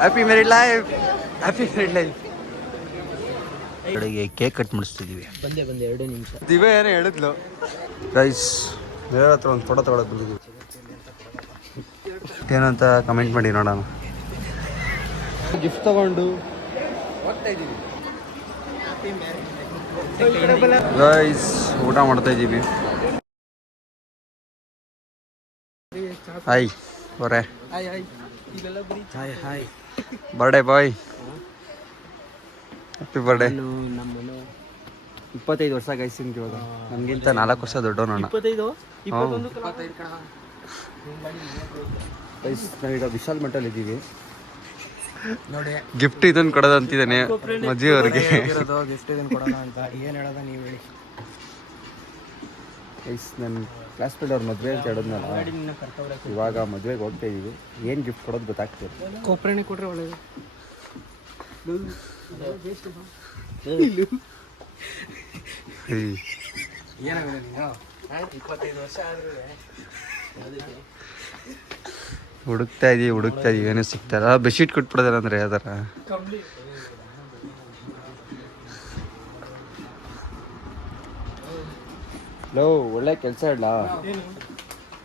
Happy married life, happy married life. ಕಡೆಗೆ cake cut ಮಾಡಿಸ್ತಿದ್ದೀವಿ. ಬಂದೆ 2 ನಿಮಿಷ. ದಿವ್ಯ ಏನೋ ಹೇಳಿದ್ಲು. ಗೈಸ್ ಬೇರೆ ಹತ್ರ ಒಂದು ಫೋಟೋ ತಗೊಳಕ್ ಬಂದಿದ್ದೀವಿ. ಏನಂತ ಕಮೆಂಟ್ ಮಾಡಿ ನೋಡೋಣ. ಗಿಫ್ಟ್ ತಗೊಂಡು ಹೋಗ್ತಾ ಇದ್ದೀವಿ. ಗೈಸ್ ಊಟ ಮಾಡ್ತಾ ಇದ್ದೀವಿ. ಹಾಯ್ ಬರೇ. Hi birthday boy, happy birthday. ನಮ್ಮನು 25 ವರ್ಷ ಗೈಸ್. ಇವಾಗ ನಮಗಿಂತ 4 ವರ್ಷ ದೊಡ್ಡವನಣ್ಣ. 25 ಗೈಸ್ ನಾವೀಗ ವಿಶಾಲ್ ಮಠಲ್ಲಿ ಇದ್ದೀವಿ ನೋಡಿ. ಗಿಫ್ಟ್ ಇದನ್ನು ಕೊಡೋದು ಅಂತಿದ್ದಾನೆ ಮಜ್ಜಿ ಅವ್ರಿಗೆ. ಗಿಫ್ಟ್ ಇದನ್ನು ಕೊಡೋಣ ಅಂತ ಏನು ಹೇಳೋದ ನೀವು ಹೇಳಿ. ಗೈಸ್ ನನ್ನ ಕ್ಲಾಸ್ಮೇಟ್ ಅವ್ರ ಮದುವೆ ಅಂತ ಹೇಳಿದ್ನಲ್ಲ, ಇವಾಗ ಮದುವೆಗೆ ಹೋಗ್ತಾ ಇದೀವಿ. ಏನು ಗಿಫ್ಟ್ ಕೊಡೋದು ಗೊತ್ತಾಗ್ತದೆ. ಕೊಪ್ರಣೆ ಕೊಟ್ರೆ ಒಳ್ಳೇದು. ಏನಾಗಿದೆ ನೀವು 25 ವರ್ಷ ಆದ್ರೂ ಹುಡುಕ್ತಾ ಇದೀವಿ ಏನೂ ಸಿಗ್ತಾರ. ಬೆಡ್ಶೀಟ್ ಕೊಟ್ಬಿಡೋದಾರ ಅಂದ್ರೆ ಯಾವ್ದಾರ. ಲೋ ಒಳ್ಳೆ ಕೆಲಸ ಇಲ್ಲ,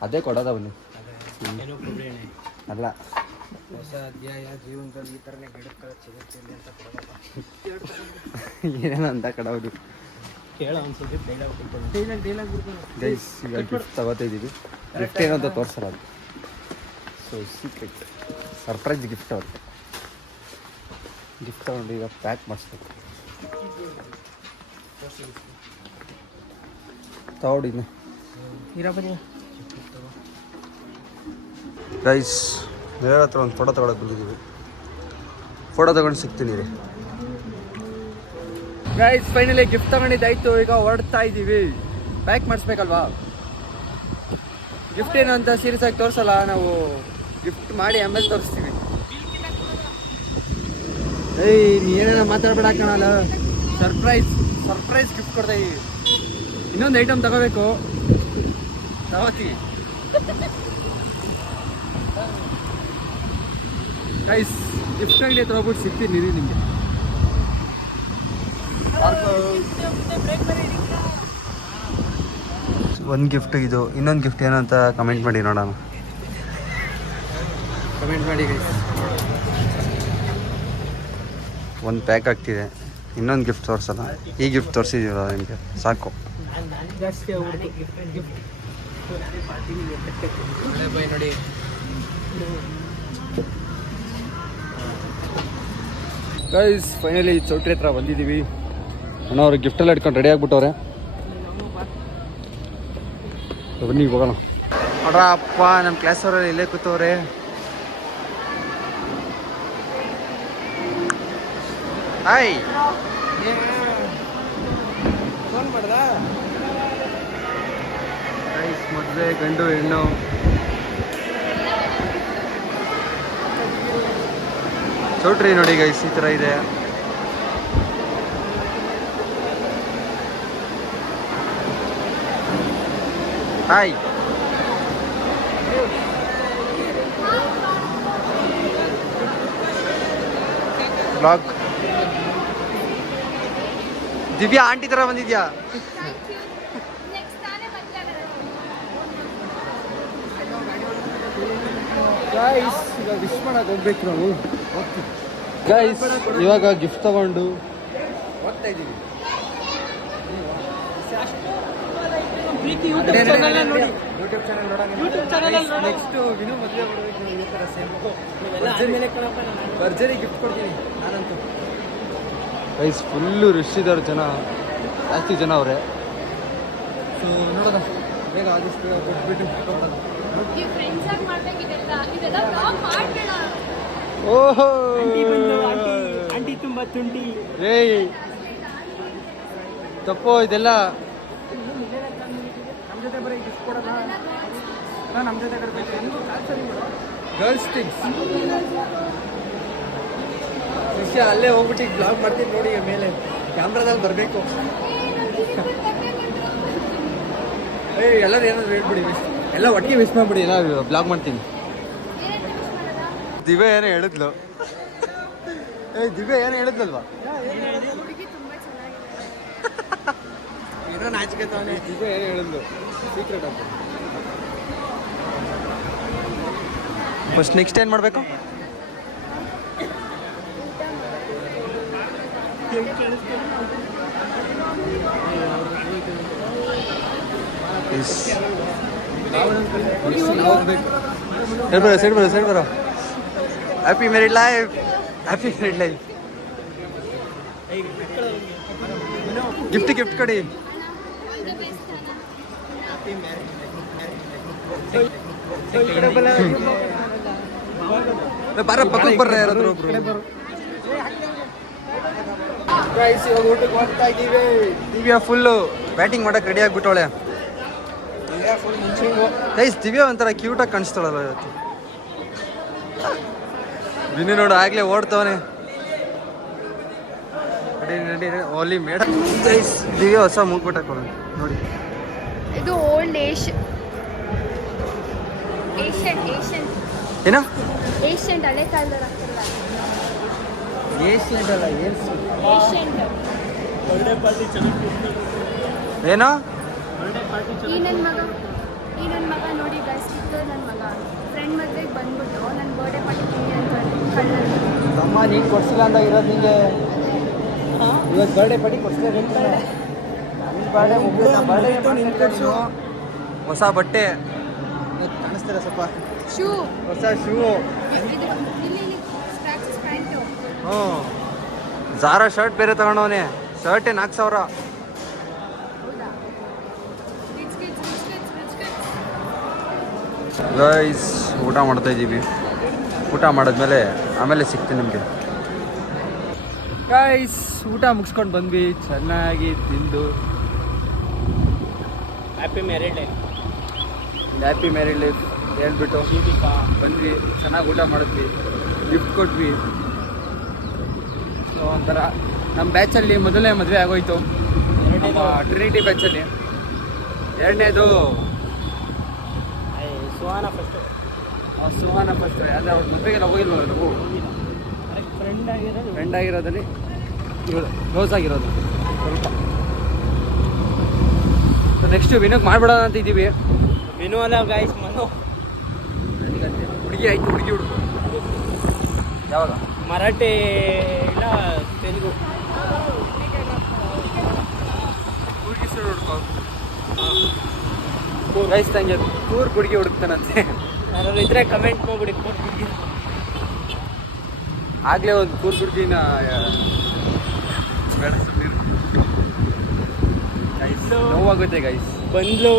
ಅದೇ ಕೊಡೋದ ಅವನು. ಅಲ್ಲ ಹೊಸ ಅಧ್ಯಾಯ ಜೀವನದಲ್ಲಿ ಈ ಥರನೇ ಗಿಡಕ್ಕೆ ಸಿಗುತ್ತೆ ಅಂತ ಕೊಡೋದಪ್ಪ. ಏನೇನು ಅಂತ ಕಡೋದು ಕೇಳ ಅನ್ಸುತ್ತೆ. ಡೈಲಾಗ್ ಗೈಸ್ ಈಗ ಗಿಫ್ಟ್ ತಗೋತಾ ಇದ್ದೀವಿ. ಗಿಫ್ಟ್ ಏನಂತ ತೋರಿಸಲ್ಲ ಅದು. ಸೊ ಸೀಕ್ರೆಟ್ ಸರ್ಪ್ರೈಸ್ ಗಿಫ್ಟ್ ಅವ್ರಿಗೆ. ಗಿಫ್ಟ್ ತಗೊಂಡು ಈಗ ಪ್ಯಾಕ್ ಮಾಡಿಸ್ಬೇಕು. ತಗೊಂಡಿನಿ ಗೈಸ್ ಬೇರೆ ಹತ್ರ ಒಂದು ಫೋಟೋ ತಗೊಳಕ್ ಬಂದಿದ್ದೀವಿ. ಫೋಟೋ ತಗೊಂಡು ಸಿಗ್ತೀನಿ ರೀ. ಗೈಸ್ ಫೈನಲಿ ಗಿಫ್ಟ್ ತಗೊಂಡಿದ್ದಾಯ್ತು. ಈಗ ಹೊರಡ್ತಾ ಇದ್ದೀವಿ. ಪ್ಯಾಕ್ ಮಾಡಿಸ್ಬೇಕಲ್ವಾ. ಗಿಫ್ಟ್ ಏನು ಅಂತ ಸೀರಿಯಸ್ ಆಗಿ ತೋರಿಸಲ್ಲ ನಾವು. ಗಿಫ್ಟ್ ಮಾಡಿ ಆಮೇಲೆ ತೋರಿಸ್ತೀವಿ. ನೀ ಏನೇನ ಮಾತಾಡ್ಬೇಡ ಕಣಲ್ಲ. ಸರ್ಪ್ರೈಸ್ ಗಿಫ್ಟ್ ಕೊಡ್ತಾ ಇದೀವಿ. ಇನ್ನೊಂದು ಐಟಮ್ ತಗೋಬೇಕು, ತಗೋತೀವಿ. ಗೈಸ್ ಗಿಫ್ಟ್ ಅಂಗಡಿ ಹತ್ರ ಹೋಗ್ಬಿಟ್ಟು ಸಿಗ್ತೀನಿ ರೀ ನಿಮಗೆ. ಒಂದು ಗಿಫ್ಟ್ ಇದು. ಇನ್ನೊಂದು ಗಿಫ್ಟ್ ಏನಂತ ಕಮೆಂಟ್ ಮಾಡಿ ನೋಡೋಣ. ಕಮೆಂಟ್ ಮಾಡಿ ಗೈಸ್. ಒಂದು ಪ್ಯಾಕ್ ಆಗ್ತಿದೆ. ಇನ್ನೊಂದು ಗಿಫ್ಟ್ ತೋರಿಸಲ್ಲ. ಈ ಗಿಫ್ಟ್ ತೋರಿಸಿದ್ದೀವಲ್ಲ ನಿಮಗೆ ಸಾಕು. ಜಾಸ್ತಿ ಬೈ ನೋಡಿ. ಗೈಸ್ ಫೈನಲಿ ಚೌಟ್ರಿ ಹತ್ರ ಬಂದಿದ್ದೀವಿ. ಅಣ್ಣವ್ರು ಗಿಫ್ಟೆಲ್ಲ ಇಟ್ಕೊಂಡು ರೆಡಿ ಆಗ್ಬಿಟ್ಟವ್ರೆ. ಬನ್ನಿ ಹೋಗೋಣ. ನೋಡ್ರ ಅಪ್ಪ ನಮ್ಮ ಕ್ಲಾಸ್ ಅವರಲ್ಲಿ ಇಲ್ಲೇ ಕೂತವ್ರೆ. ಹಾಯ್ ಫೋನ್ ಮಾಡ್ದ. ಗೈಸ್ ಮದುವೆ ಗಂಡು ಹೆಣ್ಣು. ಚೌಟ್ರಿ ನೋಡಿ ಗೈಸ್ ಈ ಥರ ಇದೆ. Hi blog. ದಿವ್ಯಾ ಆಂಟಿ ಥರ ಬಂದಿದ್ಯಾ. ಗೈಸ್ ಈಗ ವಿಶ್ ಮಾಡಕ್ಕೆ ಹೋಗ್ಬೇಕು ನಾವು. ಗೈಸ್ ಇವಾಗ ಗಿಫ್ಟ್ ತಗೊಂಡು ಹೋಗ್ತಾ ಇದ್ದೀವಿ. ಯೂಟ್ಯೂಬ್ ಚಾನಲ್ ನೋಡೋಣ. ನೆಕ್ಸ್ಟ್ ವಿನು ಮದುವೆ ಭರ್ಜರಿ ಗಿಫ್ಟ್ ಕೊಡ್ತೀನಿ ನಾನಂತೂ. ಗೈಸ್ ಫುಲ್ಲು ರಶ್ ಇದ್ದಾರೆ, ಜನ ಜಾಸ್ತಿ ಜನ ಅವರೇ. ಸೊ ನೋಡೋಣ ಬೇಗ ಆದಷ್ಟು ಕೊಟ್ಬಿಟ್ಟು. ಓಹೋ ಆಂಟಿ ತುಂಬಾ ತುಂಟಿ. ಏಯ್ ತಪ್ಪೋ ಇದೆಲ್ಲ. ನಮ್ಮ ಜೊತೆ ಬರೀ ಗಿಫ್ಟ್ ಕೊಡೋಣ. ನಮ್ಮ ಜೊತೆ ಕರ್ಬೇಕು. ಗರ್ಲ್ಸ್ ಥಿಂಗ್ಸ್ ವಿಷಯ ಅಲ್ಲೇ ಹೋಗ್ಬಿಟ್ಟು ಈಗ ಬ್ಲಾಗ್ ಮಾಡ್ತೀನಿ ನೋಡಿ. ಮೇಲೆ ಕ್ಯಾಮ್ರಾದಲ್ಲಿ ಬರಬೇಕು. ಎಲ್ಲರೂ ಏನಾದ್ರು ಹೇಳ್ಬಿಡಿ, ಎಲ್ಲ ಒಟ್ಟಿಗೆ ಮಿಸ್ ಮಾಡ್ಬಿಡಿ. ಎಲ್ಲ ಬ್ಲಾಗ್ ಮಾಡ್ತೀನಿ. ದಿವ್ಯ ಏನೋ ಹೇಳಿದ್ಲು, ಏ ದಿವ್ಯಾ ಏನು ಹೇಳಿದ್ಲಲ್ವಾ? ಹುಡುಗಿ ತುಂಬಾ ಚೆನ್ನಾಗಿದೆ. ಏನೋ ನಾಚಿಕೆ ತಾನೆ. ದಿವ್ಯಾ ಏನು ಹೇಳಿದ್ಲು ಸೀಕ್ರೆಟ್ ಅಂತ. ಫಸ್ಟ್ ನೆಕ್ಸ್ಟ್ ಏನು ಮಾಡಬೇಕು? ಸೈಡ್ ಬರೋ ಹ್ಯಾಪಿ ಮ್ಯಾರಿಡ್ ಲೈಫ್. ಗಿಫ್ಟ್ ಕೊಡಿ. ಬರ ಪಕ್ಕಕ್ಕೆ ಬರ್ರ ಯಾರಾದ್ರೂ ಒಬ್ರು. ಊಟಕ್ಕೆ ಹೋಗ್ತಾ ಇದ್ದೀವಿ. ದಿವ್ಯಾ ಫುಲ್ಲು ಬ್ಯಾಟಿಂಗ್ ಮಾಡಕ್ಕೆ ರೆಡಿ ಆಗ್ಬಿಟ್ಟವಳೆ. ಗೈಸ್ ದಿವ್ಯಾ ಒಂಥರ ಕ್ಯೂಟಾಗಿ ಕಾಣಿಸ್ತಾಳಲ್ಲ ಇವತ್ತು. ವಿನು ನೋಡು ಆಗ್ಲೇ ಓಡ್ತವನೆ. ರೆಡಿ ಓಲಿ ಮೇಡಮ್. ಗೈಸ್ ದಿವ್ಯಾ ಹೊಸ ಮೂಗ್ಬಿಟ್ಟ ಕೊಡು ನೋಡಿ. ಇದು ಓಲ್ಡ್ ಏಷ್ಯಂಟ್ ಏನೋ ಏಷ್ಯಂಟ್ ಹಳೆ ಕಾಲದವ್ರು ಹಾಕ್ತಾರಲ್ಲ ಏಷ್ಯಂಟ್ ಅಲ್ಲ ಏಷ್ಯಂಟ್. ಏನೋ ಈ ನನ್ನ ಮಗ ನೋಡಿ ಗೈಸ್, ಇದು ನನ್ನ ಮಗ ಫ್ರೆಂಡ್ ಮದುವೆಗೆ ಬಂದ್ಬಿಟ್ಟು ನನ್ನ ಬರ್ಡೇ ಪಾರ್ಟಿ ತಿಂಡಿ ಅಂತ ಕಣ್ಣಲ್ಲಿ. ತಮ್ಮ ನೀನು ಕೊಡ್ಸಿಲ್ಲ ಅಂತ ಇರೋದು ನಿಂಗೆ. ಇವತ್ತು ಬರ್ಡೇ ಪಾರ್ಟಿ ಕೊಡ್ಸ್ಲೇಬೇಕು. ಹೊಸ ಬಟ್ಟೆ ಕಾಣಿಸ್ತೀರ ಸ್ವಲ್ಪ. ಶೂ ಹೊಸ ಶೂ. ಇಲ್ಲಿ ಸ್ಕ್ರಾಚಸ್ ಪ್ಯಾಂಟು. ಹ್ಞೂ ಝಾರಾ ಶರ್ಟ್ ಬೇರೆ ತಗೊಂಡವನೆ. ಶರ್ಟೇ 4,000. ಹೌದಾ? Rich kids. ಗೈಸ್ ಊಟ ಮಾಡ್ತಾ ಇದ್ದೀವಿ. ಊಟ ಮಾಡಿದ್ಮೇಲೆ ಆಮೇಲೆ ಸಿಗ್ತೀನಿ ನಿಮಗೆ. ಗೈಸ್ ಊಟ ಮುಗಿಸ್ಕೊಂಡು ಬಂದ್ವಿ, ಚೆನ್ನಾಗಿ ತಿಂದು. ಹ್ಯಾಪಿ ಮ್ಯಾರಿಡ್ ಲೈಫ್ ಹೇಳ್ಬಿಟ್ಟು ಬಂದ್ವಿ. ಚೆನ್ನಾಗಿ ಊಟ ಮಾಡಿದ್ವಿ, ಗಿಫ್ಟ್ ಕೊಟ್ವಿ. ಸೊ ಒಂಥರ ನಮ್ಮ ಬ್ಯಾಚಲ್ಲಿ ಮೊದಲನೇ ಮದುವೆ ಆಗೋಯ್ತು, ಟ್ರಿನಿಟಿ ಬ್ಯಾಚಲ್ಲಿ. ಎರಡನೇದು ಸುಹಾನ ಫಸ್ಟ್. ಅದೇ ಅವ್ರ ಮದುವೆಗೆಲ್ಲ ಹೋಗಿಲ್ವಲ್ಲ ನಾವು. ಫ್ರೆಂಡ್ ಆಗಿರೋದಲ್ಲಿ ಕ್ಲೋಸ್ ಆಗಿರೋದು ಸ್ವಲ್ಪ. ಸೊ ನೆಕ್ಸ್ಟ್ ವಿನೋಕ್ ಮಾಡ್ಬಿಡೋಣ ಅಂತ ಇದ್ದೀವಿ. ವಿನು ಅಲ್ಲ ಗೈಸ್, ಮನು. ಹುಡುಗಿ ಆಯ್ತು, ಹುಡುಗಿ ಹುಡುಗ ಯಾವಾಗ? ಮರಾಠಿ ಇಲ್ಲ ತೆಲುಗು. ಹುಡುಗಿ ಸರ್ ಹುಡ್ಕೋ ಗೈಸ್. ತಂಗೆ ಕೂರ್ಗ್ ಹುಡುಗಿ ಹುಡುಕ್ತಾನಂತೆ. ಯಾರಾದ್ರು ಇದ್ರೆ ಕಮೆಂಟ್ ಮಾಡ್ಬಿಡಿ. ಆಗಲೇ ಒಂದು ಕೂರ್ಗ್ ಹುಡುಗಿನ ಬೇಡ ಗೈಸ್, ನೋವಾಗುತ್ತೆ ಗೈಸ್. ಬಂದ್ಲು,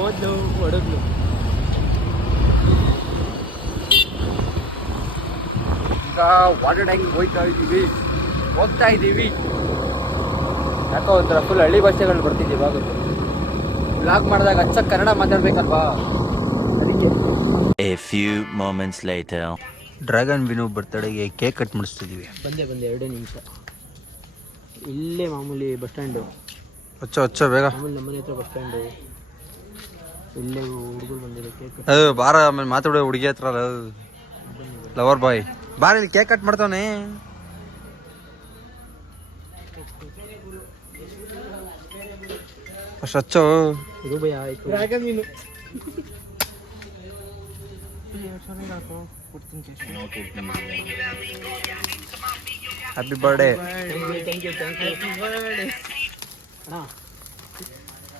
ಓದ್ಲು, ಹೊಡೆದ್ಲು. ಈಗ ವಾಟರ್ ಟ್ಯಾಂಕ್ ಹೋಗ್ತಾ ಇದ್ದೀವಿ. ಯಾಕೋ ಒಂಥರ ಫುಲ್ ಹಳ್ಳಿ ಭಾಷೆಗಳು ಬರ್ತಿದ್ದೀವಿ. ಇವಾಗ ಬ್ಲಾಗ್ ಮಾಡಿದಾಗ ಅಚ್ಚ ಕನ್ನಡ ಮಾತಾಡ್ಬೇಕಲ್ವಾ, ಅದಕ್ಕೆ. A few moments later. Dragon Vinu ಬರ್ತಡೆಗೆ ಕೇಕ್ ಕಟ್ ಮಾಡಿಸ್ತಿದ್ದೀವಿ. ಬಂದೆ 2 ನಿಮಿಷ. ಇಲ್ಲೇ ಮಾಮೂಲಿ ಬಸ್ ಸ್ಟ್ಯಾಂಡು. ಹೊಚ್ಚ ಬೇಗ. ಮಾಮೂಲಿ ನಮ್ಮನೆ ಹತ್ರ ಬಸ್ ಸ್ಟ್ಯಾಂಡು. ಇಲ್ಲೇ ಹುಡುಗರು ಬಂದಿದೆ ಕೇಕ್. ಅದು ಬಾರ ಆಮೇಲೆ ಮಾತಾಡೋ ಹುಡುಗಿ ಹತ್ರ ಲವರ್ ಬಾಯ್. ಬಾರ ಇಲ್ಲಿ ಕೇಕ್ ಕಟ್ ಮಾಡ್ತಾವನೆ. ಅಷ್ಟು ಹಚ್ಚೋ. ಇದು ಭಯ ಆಯ್ತು. ಡ್ರ್ಯಾಗನ್ ಮೀನು. Happy birthday.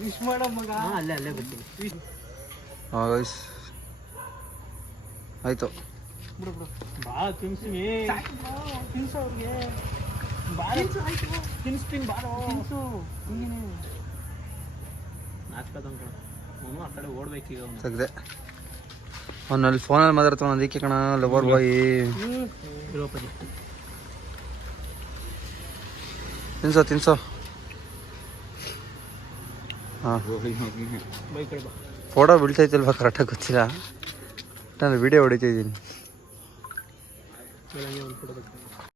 ವಿಶ್ ಮಾಡೋ ಮಗ. ಅಲ್ಲೇ ಬರ್ತೀನಿ. ಆಯ್ತು. ಬಾ ತಿನ್ಸ್ತೀನಿ. ತಿನ್ಸು ಅವ್ರಿಗೆ. ತಿನ್ಸ್ತೀನಿ ಬಾರೋ. ತಿನ್ಸು. ನಾಚ್ಕದಂಕ ಅವನು ಆ ಕಡೆ ಓಡ್ಬೇಕೀಗ. ಅವನು ತೆಗ್ದೆ. ಅವನಲ್ಲಿ ಫೋನಲ್ಲಿ ಮಾತಾಡ್ತಾವ. ಅದಕ್ಕೆ ಕಣ ಲವರ್ ಬಾಯಿ. ದ್ರೌಪದಿ ತಿನ್ಸೋ. ಹಾಂ, ಫೋಟೋ ಬೀಳ್ತೈತಿಲ್ವಾ ಕರೆಕ್ಟಾಗಿ ಗೊತ್ತಿಲ್ಲ. ನಾನು ವಿಡಿಯೋ ಹೊಡಿತಿದ್ದೀನಿ. ಒಂದು ಫೋಟೋ